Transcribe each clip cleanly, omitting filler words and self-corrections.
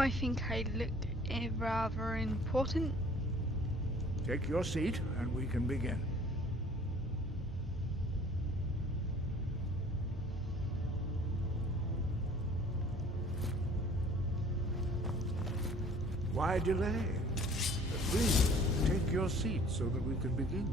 Now I think I look rather important. Take your seat, and we can begin. Why delay? Please, take your seat so that we can begin.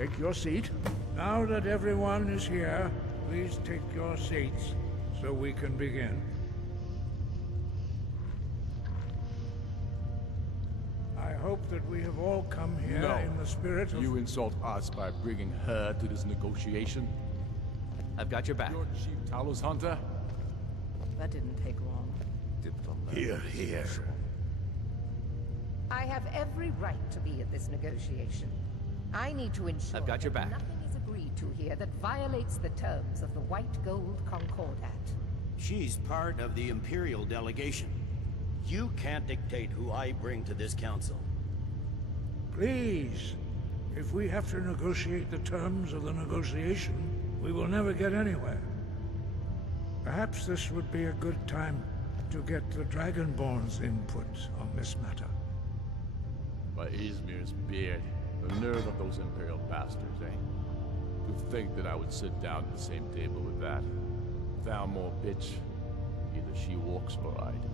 Take your seat. Now that everyone is here, please take your seats so we can begin. I hope that we have all come here in the spirit of... You insult us by bringing her to this negotiation? I've got your back. You're Chief Talos Hunter? That didn't take long. Here, here. I have every right to be at this negotiation. I need to ensure I've got your that back. nothing is agreed to here that violates the terms of the White Gold Concordat. She's part of the Imperial delegation. You can't dictate who I bring to this council. Please, if we have to negotiate the terms of the negotiation, we will never get anywhere. Perhaps this would be a good time to get the Dragonborn's input on this matter. By Izmir's beard. The nerve of those Imperial bastards, eh? To think that I would sit down at the same table with that. Thalmor bitch. Either she walks or I do.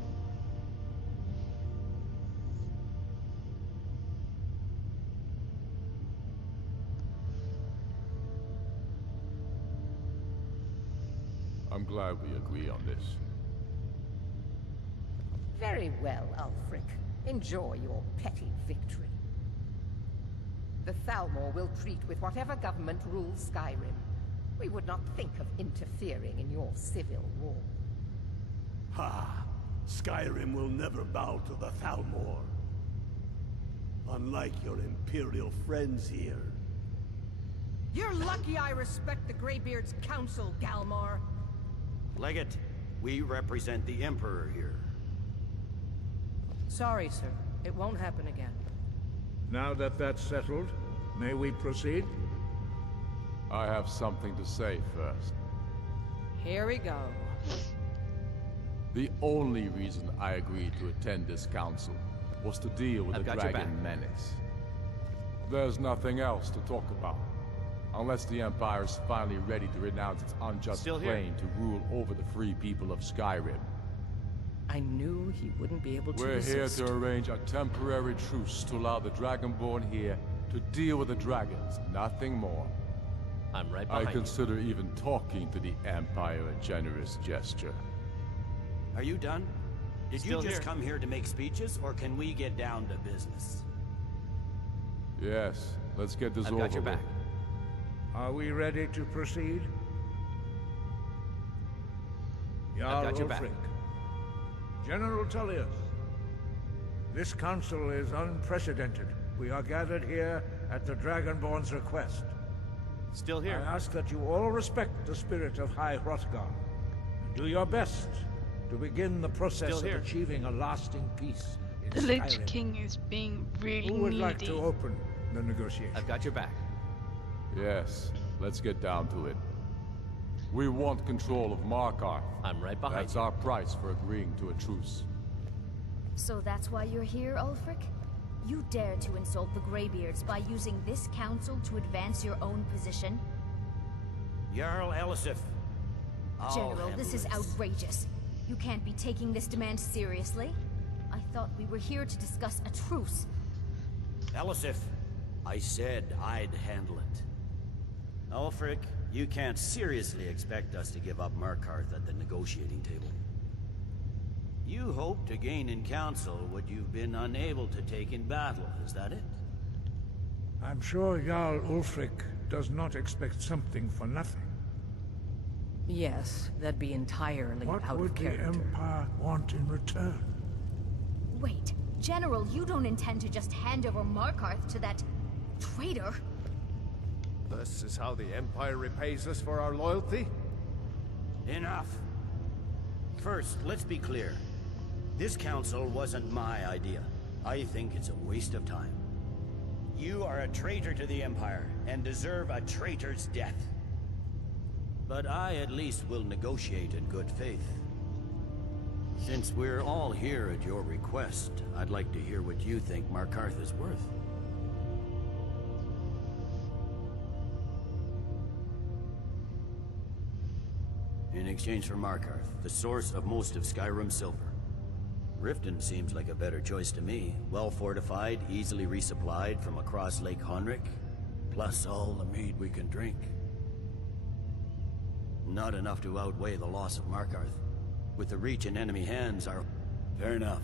I'm glad we agree on this. Very well, Ulfric. Enjoy your petty victory. The Thalmor will treat with whatever government rules Skyrim. We would not think of interfering in your civil war. Ha! Skyrim will never bow to the Thalmor. Unlike your Imperial friends here. You're lucky I respect the Greybeard's counsel, Galmar. Legate, we represent the Emperor here. Sorry, sir. It won't happen again. Now that that's settled, may we proceed? I have something to say first. Here we go. The only reason I agreed to attend this council was to deal with the Dragon Menace. There's nothing else to talk about. Unless the Empire is finally ready to renounce its unjust claim to rule over the free people of Skyrim. I knew he wouldn't be able to We're resist. here to arrange a temporary truce to allow the Dragonborn here to deal with the dragons, nothing more. I'm right behind I consider even talking to the Empire a generous gesture. Are you done? Did Still you just here. come here to make speeches, or can we get down to business? Yes, let's get this I've over got your with. back. Are we ready to proceed? I've got your back. Ulfric. General Tullius, this council is unprecedented. We are gathered here at the Dragonborn's request. Still here. I ask that you all respect the spirit of High Hrothgar, and do your best to begin the process Still of here. achieving a lasting peace in The Lich Skyrim. King is being really Who would needy. like to open the negotiation? I've got your back. Yes, let's get down to it. We want control of Markarth. I'm right behind That's you. our price for agreeing to a truce. So that's why you're here, Ulfric? You dare to insult the Greybeards by using this council to advance your own position? Jarl Elisif. I'll General, this is handle outrageous. You can't be taking this demand seriously. I thought we were here to discuss a truce. Elisif, I said I'd handle it. Ulfric, you can't seriously expect us to give up Markarth at the negotiating table. You hoped to gain in council what you've been unable to take in battle, is that it? I'm sure Jarl Ulfric does not expect something for nothing. Yes, that'd be entirely What out would of the character. Empire want in return? Wait, General, you don't intend to just hand over Markarth to that traitor? This is how the Empire repays us for our loyalty? Enough. First, let's be clear. This council wasn't my idea. I think it's a waste of time. You are a traitor to the Empire, and deserve a traitor's death. But I at least will negotiate in good faith. Since we're all here at your request, I'd like to hear what you think Markarth is worth. In exchange for Markarth, the source of most of Skyrim's silver. Riften seems like a better choice to me. Well fortified, easily resupplied from across Lake Honric, plus all the mead we can drink. Not enough to outweigh the loss of Markarth. With the Reach in enemy hands, our... Fair enough.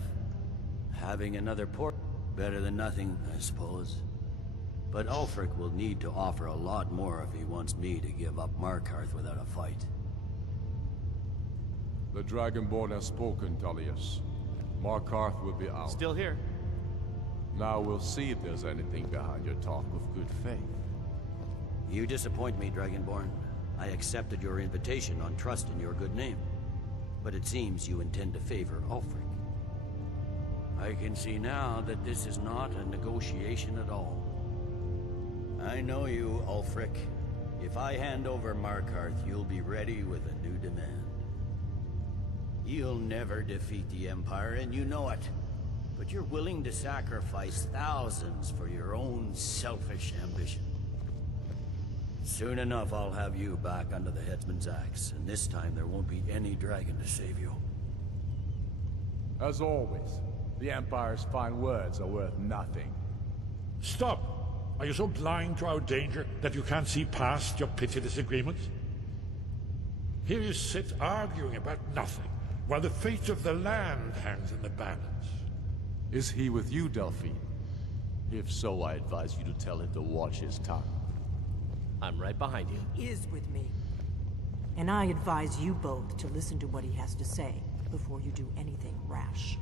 Having another port, better than nothing, I suppose. But Ulfric will need to offer a lot more if he wants me to give up Markarth without a fight. The Dragonborn has spoken, Tullius. Markarth will be out. Still here. Now we'll see if there's anything behind your talk of good faith. You disappoint me, Dragonborn. I accepted your invitation on trust in your good name. But it seems you intend to favor Ulfric. I can see now that this is not a negotiation at all. I know you, Ulfric. If I hand over Markarth, you'll be ready with a new demand. You'll never defeat the Empire, and you know it. But you're willing to sacrifice thousands for your own selfish ambition. Soon enough, I'll have you back under the headsman's axe, and this time there won't be any dragon to save you. As always, the Empire's fine words are worth nothing. Stop! Are you so blind to our danger that you can't see past your petty disagreements? Here you sit arguing about nothing, while the fate of the land hangs in the balance. Is he with you, Delphine? If so, I advise you to tell him to watch his tongue. I'm right behind you. He is with me. And I advise you both to listen to what he has to say before you do anything rash.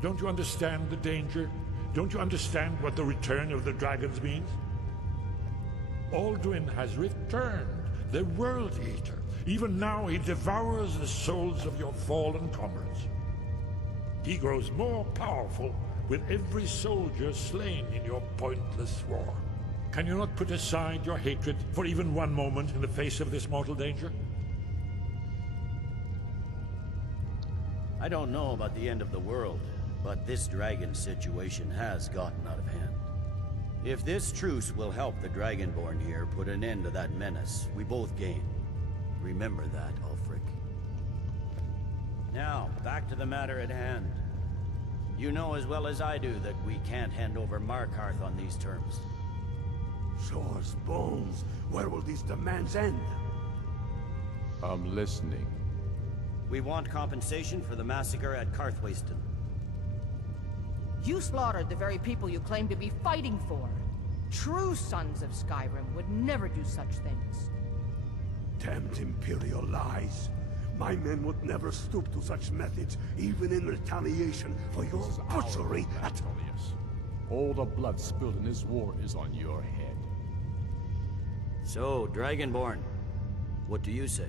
Don't you understand the danger? Don't you understand what the return of the dragons means? Alduin has returned, the World Eater. Even now he devours the souls of your fallen comrades. He grows more powerful with every soldier slain in your pointless war. Can you not put aside your hatred for even one moment in the face of this mortal danger? I don't know about the end of the world, but this dragon situation has gotten out of hand. If this truce will help the Dragonborn here put an end to that menace, we both gain. Remember that, Ulfric. Now, back to the matter at hand. You know as well as I do that we can't hand over Markarth on these terms. Shores, bones, where will these demands end? I'm listening. We want compensation for the massacre at Karthwasten. You slaughtered the very people you claim to be fighting for. True sons of Skyrim would never do such things. Damned Imperial lies. My men would never stoop to such methods, even in retaliation for your butchery at... Tullius. All the blood spilled in this war is on your head. So, Dragonborn, what do you say?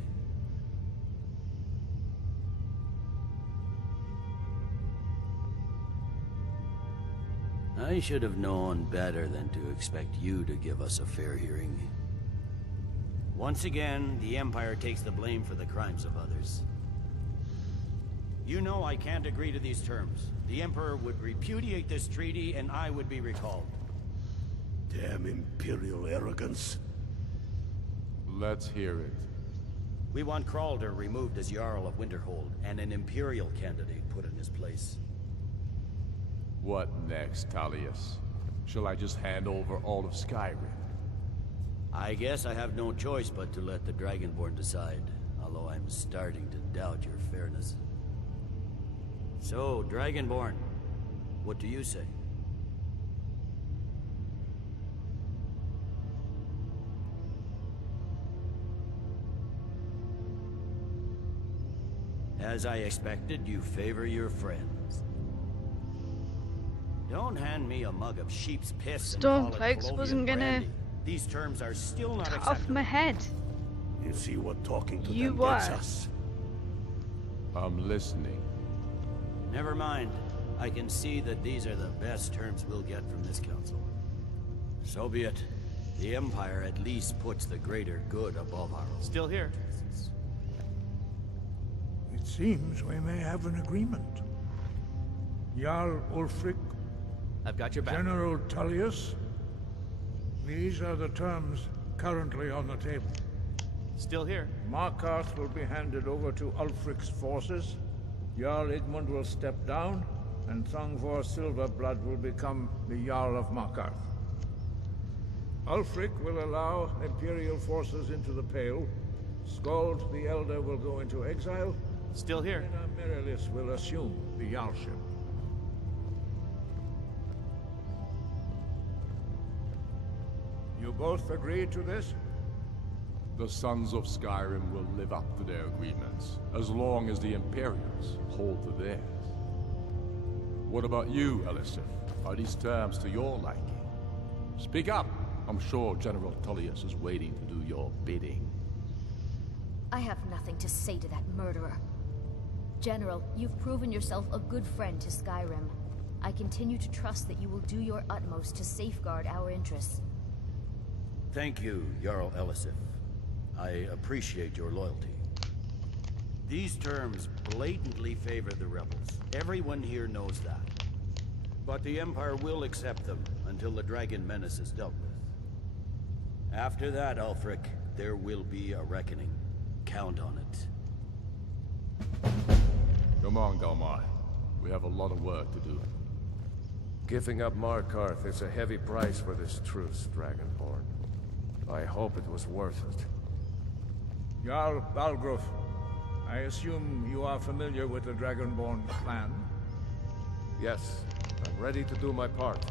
I should have known better than to expect you to give us a fair hearing. Once again, the Empire takes the blame for the crimes of others. You know I can't agree to these terms. The Emperor would repudiate this treaty and I would be recalled. Damn Imperial arrogance. Let's hear it. We want Kralder removed as Jarl of Winterhold and an Imperial candidate put in his place. What next, Tullius? Shall I just hand over all of Skyrim? I guess I have no choice but to let the Dragonborn decide, although I'm starting to doubt your fairness. So, Dragonborn, what do you say? As I expected, you favor your friends. Don't hand me a mug of sheep's piss and call it Stormcloaks Colovian wasn't gonna brandy. These terms are still not cut acceptable. off my head. You see what talking to You them were. gets us. I'm listening. Never mind. I can see that these are the best terms we'll get from this council. So be it. The Empire at least puts the greater good above our own. Still here. It seems we may have an agreement. Jarl Ulfric, I've got your back. General Tullius. These are the terms currently on the table. Still here. Markarth will be handed over to Ulfric's forces. Jarl Igmund will step down, and Thongvor Silverblood will become the Jarl of Markarth. Ulfric will allow Imperial forces into the Pale. Skald the Elder will go into exile. Still here. And Merilis will assume the Jarlship. You both agree to this? The Sons of Skyrim will live up to their agreements, as long as the Imperials hold to theirs. What about you, Elisif? Are these terms to your liking? Speak up! I'm sure General Tullius is waiting to do your bidding. I have nothing to say to that murderer. General, you've proven yourself a good friend to Skyrim. I continue to trust that you will do your utmost to safeguard our interests. Thank you, Jarl Elisif. I appreciate your loyalty. These terms blatantly favor the rebels. Everyone here knows that. But the Empire will accept them until the Dragon Menace is dealt with. After that, Ulfric, there will be a reckoning. Count on it. Come on, Galmar. We have a lot of work to do. Giving up Markarth is a heavy price for this truce, Dragonborn. I hope it was worth it. Jarl Balgruuf, I assume you are familiar with the Dragonborn clan? Yes, I'm ready to do my part.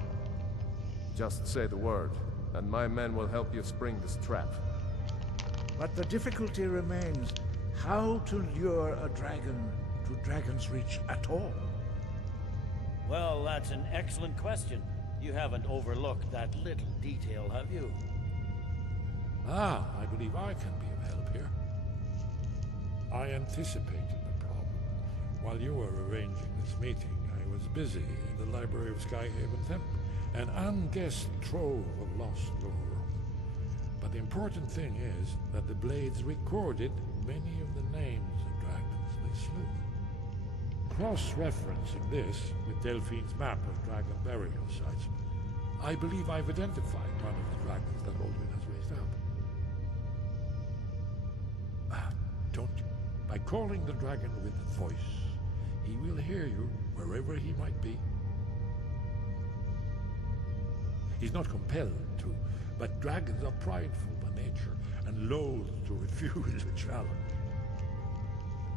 Just say the word, and my men will help you spring this trap. But the difficulty remains how to lure a dragon to Dragon's Reach at all. Well, that's an excellent question. You haven't overlooked that little detail, have you? Ah, I believe I can be of help here. I anticipated the problem. While you were arranging this meeting, I was busy in the library of Skyhaven Temple, an unguessed trove of lost lore. But the important thing is that the Blades recorded many of the names of dragons they slew. Cross-referencing this with Delphine's map of dragon burial sites, I believe I've identified one of the dragons that Alduin has raised up. Don't you? By calling the dragon with the voice, he will hear you wherever he might be. He's not compelled to, but dragons are prideful by nature and loath to refuse a challenge.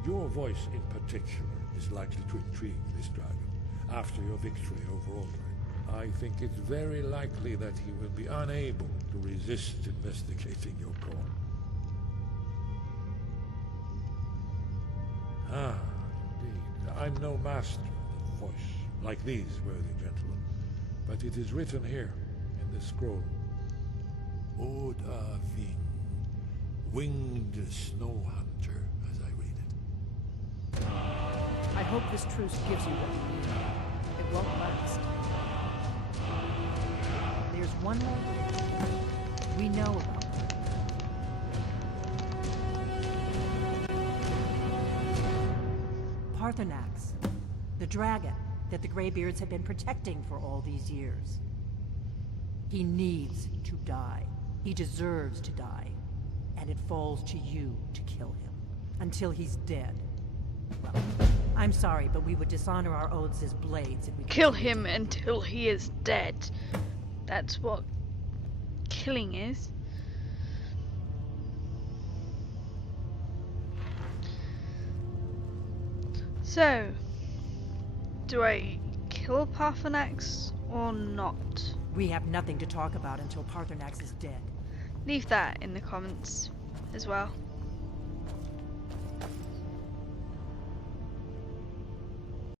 Your voice in particular is likely to intrigue this dragon after your victory over Alduin. I think it's very likely that he will be unable to resist investigating your call. Ah, indeed. I'm no master of the voice, like these worthy gentlemen, but it is written here in this scroll. Oda Ving, winged snow hunter, as I read it. I hope this truce gives you what you need. It won't last. There's one more thing we know about her. Parthenax, the dragon that the Greybeards have been protecting for all these years. He needs to die. He deserves to die. And it falls to you to kill him. Until he's dead. Well, I'm sorry, but we would dishonor our oaths as Blades if we Kill him until he is dead. That's what killing is. So, do I kill Parthenax or not? We have nothing to talk about until Parthenax is dead. Leave that in the comments as well.